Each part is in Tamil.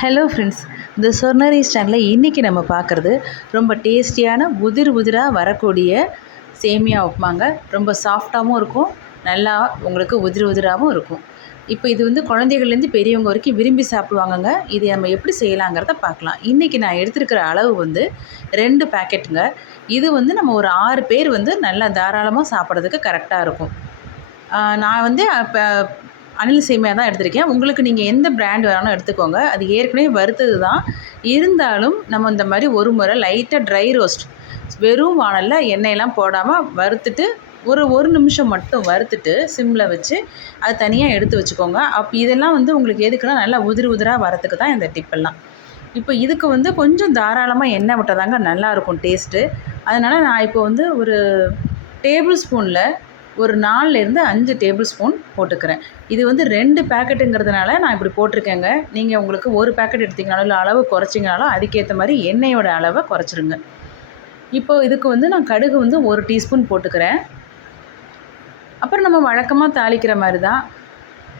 ஹலோ ஃப்ரெண்ட்ஸ் இந்த சொர்ணரி ஸ்டாண்டில் இன்றைக்கி நம்ம பார்க்குறது ரொம்ப டேஸ்டியான உதிர் உதிராக வரக்கூடிய சேமியா உப்புமாங்க. ரொம்ப சாஃப்டாகவும் இருக்கும். நல்லா உங்களுக்கு உதிர் உதிராகவும் இருக்கும். இப்போ இது வந்து குழந்தைகள்லேருந்து பெரியவங்க வரைக்கும் விரும்பி சாப்பிடுவாங்கங்க. இதை நம்ம எப்படி செய்யலாங்கிறத பார்க்கலாம். இன்றைக்கி நான் எடுத்துருக்கிற அளவு வந்து ரெண்டு பேக்கெட்டுங்க இது வந்து நம்ம ஒரு ஆறு பேர் வந்து நல்லா தாராளமாக சாப்பிட்றதுக்கு கரெக்டாக இருக்கும். நான் வந்து இப்போ அணில் சேமியாக தான் எடுத்திருக்கேன். உங்களுக்கு நீங்கள் எந்த பிராண்ட் வேணாலும் எடுத்துக்கோங்க. அது ஏற்கனவே வறுத்தது தான். இருந்தாலும் நம்ம இந்த மாதிரி ஒரு முறை லைட்டாக ட்ரை ரோஸ்ட் வெறும் வானலில் எண்ணெயெல்லாம் போடாமல் வறுத்துட்டு ஒரு ஒரு நிமிஷம் மட்டும் வறுத்துட்டு சிம்மில் வச்சு அது தனியாக எடுத்து வச்சுக்கோங்க. அப்போ இதெல்லாம் வந்து உங்களுக்கு எதுக்குன்னா நல்லா உதிர் உதிராக வரத்துக்கு தான் இந்த டிப்பெல்லாம் இப்போ இதுக்கு வந்து கொஞ்சம் தாராளமாக எண்ணெய் விட்டதாங்க நல்லாயிருக்கும் டேஸ்ட்டு அதனால் நான் இப்போ வந்து ஒரு டேபிள் ஸ்பூனில் ஒரு நாலுலேருந்து அஞ்சு டேபிள் ஸ்பூன் போட்டுக்கிறேன். இது வந்து ரெண்டு பேக்கெட்டுங்கிறதுனால நான் இப்படி போட்டிருக்கேங்க. நீங்கள் உங்களுக்கு ஒரு பேக்கெட் எடுத்திங்கனாலும் இல்லை அளவு குறைச்சிங்கனாலும் அதுக்கேற்ற மாதிரி எண்ணெயோட அளவை குறைச்சிருங்க. இப்போ இதுக்கு வந்து நான் கடுகு வந்து ஒரு டீஸ்பூன் போட்டுக்கிறேன். அப்புறம் நம்ம வழக்கமாக தாளிக்கிற மாதிரி தான்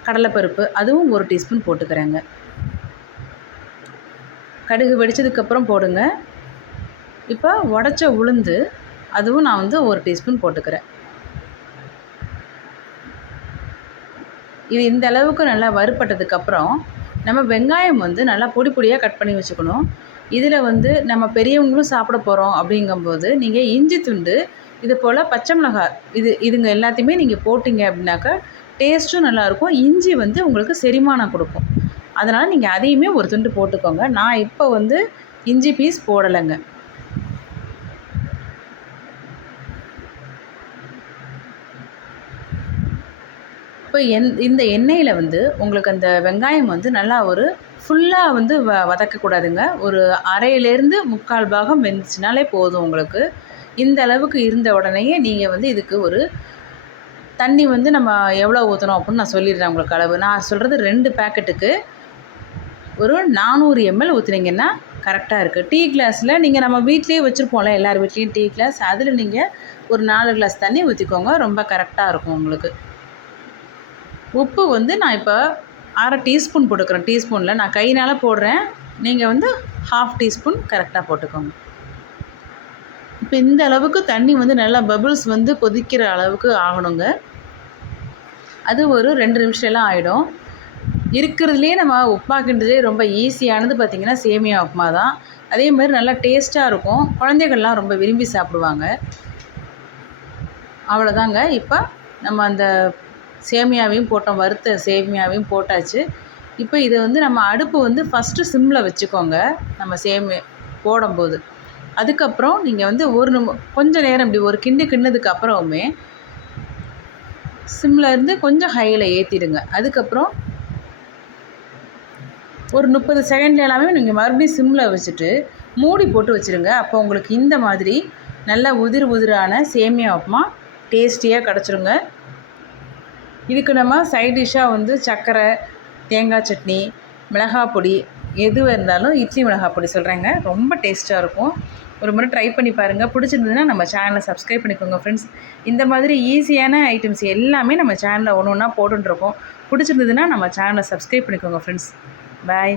கடலைப்பருப்பு அதுவும் ஒரு டீஸ்பூன் போட்டுக்கிறேங்க. கடுகு வெடிச்சதுக்கப்புறம் போடுங்க. இப்போ உடச்ச உளுந்து அதுவும் நான் வந்து ஒரு டீஸ்பூன் போட்டுக்கிறேன். இது இந்த அளவுக்கு நல்லா வறுப்பட்டதுக்கப்புறம் நம்ம வெங்காயம் வந்து நல்லா பொடி பொடியாக கட் பண்ணி வச்சுக்கணும். இதில் வந்து நம்ம பெரியவங்களும் சாப்பிட போகிறோம் அப்படிங்கும்போது நீங்கள் இஞ்சி துண்டு இது போல் பச்சை மிளகாய் இது இதுங்க எல்லாத்தையுமே நீங்கள் போட்டிங்க அப்படின்னாக்கா டேஸ்ட்டும் நல்லாயிருக்கும் இஞ்சி வந்து உங்களுக்கு செரிமானம் கொடுக்கும். அதனால் நீங்கள் அதையுமே ஒரு துண்டு போட்டுக்கோங்க. நான் இப்போ வந்து இஞ்சி பீஸ் போடலைங்க. இப்போ என் இந்த எண்ணெயில் வந்து உங்களுக்கு அந்த வெங்காயம் வந்து நல்லா ஒரு ஃபுல்லாக வந்து வ வதக்கக்கூடாதுங்க. ஒரு அரையிலேருந்து முக்கால் பாகம் வெந்துச்சுனாலே போதும் உங்களுக்கு. இந்த அளவுக்கு இருந்த உடனேயே நீங்கள் வந்து இதுக்கு ஒரு தண்ணி வந்து நம்ம எவ்வளோ ஊற்றணும் அப்படின்னு நான் சொல்லிடுறேன் உங்களுக்கு அளவு. நான் சொல்கிறது ரெண்டு பேக்கெட்டுக்கு ஒரு நானூறு எம்எல் ஊற்றுனீங்கன்னா கரெக்டாக இருக்குது டீ கிளாஸில் நீங்கள் நம்ம வீட்லேயே வச்சுருப்போம்ல எல்லார் வீட்லேயும் டீ கிளாஸ் அதில் நீங்கள் ஒரு நாலு கிளாஸ் தண்ணி ஊற்றிக்கோங்க ரொம்ப கரெக்டாக இருக்கும் உங்களுக்கு. உப்பு வந்து நான் இப்போ அரை டீஸ்பூன் போட்டுக்கிறேன். டீஸ்பூனில் நான் கையினால் போடுறேன். நீங்கள் வந்து ஹாஃப் டீஸ்பூன் கரெக்டாக போட்டுக்கோங்க. இப்போ இந்த அளவுக்கு தண்ணி வந்து நல்லா பபிள்ஸ் வந்து கொதிக்கிற அளவுக்கு ஆகணுங்க. அது ஒரு ரெண்டு நிமிஷம்லாம் ஆகிடும் இருக்கிறதுலே நம்ம உப்புமா ரொம்ப ஈஸியானது பார்த்திங்கன்னா சேமியா உப்புமா தான். அதே மாதிரி நல்லா டேஸ்ட்டாக இருக்கும். குழந்தைகள்லாம் ரொம்ப விரும்பி சாப்பிடுவாங்க. அவ்வளோதாங்க இப்போ நம்ம அந்த சேமியாவையும் போட்டோம் வறுத்த சேமியாவையும் போட்டாச்சு. இப்போ இதை வந்து நம்ம அடுப்பு வந்து ஃபஸ்ட்டு சிம்மில் வச்சுக்கோங்க நம்ம சேமி போடும்போது. அதுக்கப்புறம் நீங்கள் வந்து ஒரு நிமி கொஞ்சம் நேரம் இப்படி ஒரு கிண்டு கிண்ணதுக்கு அப்புறமே சிம்மில் இருந்து கொஞ்சம் ஹையில் ஏற்றிடுங்க அதுக்கப்புறம் ஒரு முப்பது செகண்ட் எல்லாமே நீங்கள் மறுபடியும் சிம்மில் வச்சுட்டு மூடி போட்டு வச்சுருங்க. அப்போ உங்களுக்கு இந்த மாதிரி நல்லா உதிர் உதிரான சேமியா உப்புமா டேஸ்டியாக கிடச்சிருங்க. இதுக்கு நம்ம சைட் டிஷ்ஷாக வந்து சர்க்கரை தேங்காய் சட்னி மிளகாய் பொடி எது இருந்தாலும் இட்லி மிளகாய் பொடி சொல்கிறேங்க ரொம்ப டேஸ்ட்டாக இருக்கும். ஒரு முறை ட்ரை பண்ணி பாருங்கள் பிடிச்சிருந்ததுன்னா நம்ம சேனலை சப்ஸ்கிரைப் பண்ணிக்கோங்க ஃப்ரெண்ட்ஸ் இந்த மாதிரி ஈஸியான ஐட்டம்ஸ் எல்லாமே நம்ம சேனலில் ஒன்று ஒன்றா போட்டுருக்கோம் பிடிச்சிருந்ததுன்னா நம்ம சேனலை சப்ஸ்கிரைப் பண்ணிக்கோங்க ஃப்ரெண்ட்ஸ் பாய்